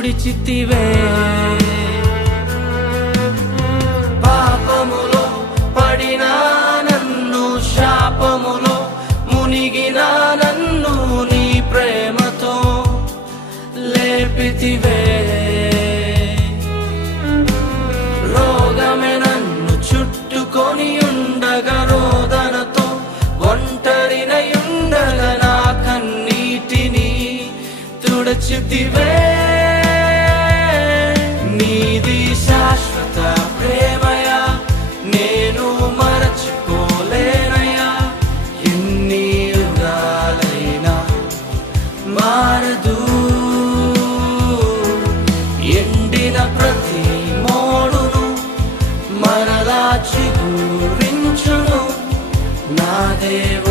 తుడిచితివే. పాపములో పడిన నన్ను, శాపములో మునిగిన నన్ను నీ ప్రేమతో లేపితివే. రోగమే నన్ను చుట్టుకొని ఉండగా, రోదనతో ఒంటరినయుండగా నా కన్నీటిని తుడచితివే. నీది శాశ్వత ప్రేమయా, నేను మరచిపోలేనయా. ఎన్ని యుగాలైనా మారదు. ఎండిన ప్రతి మోడును మరలా చిగురించును నా దేవ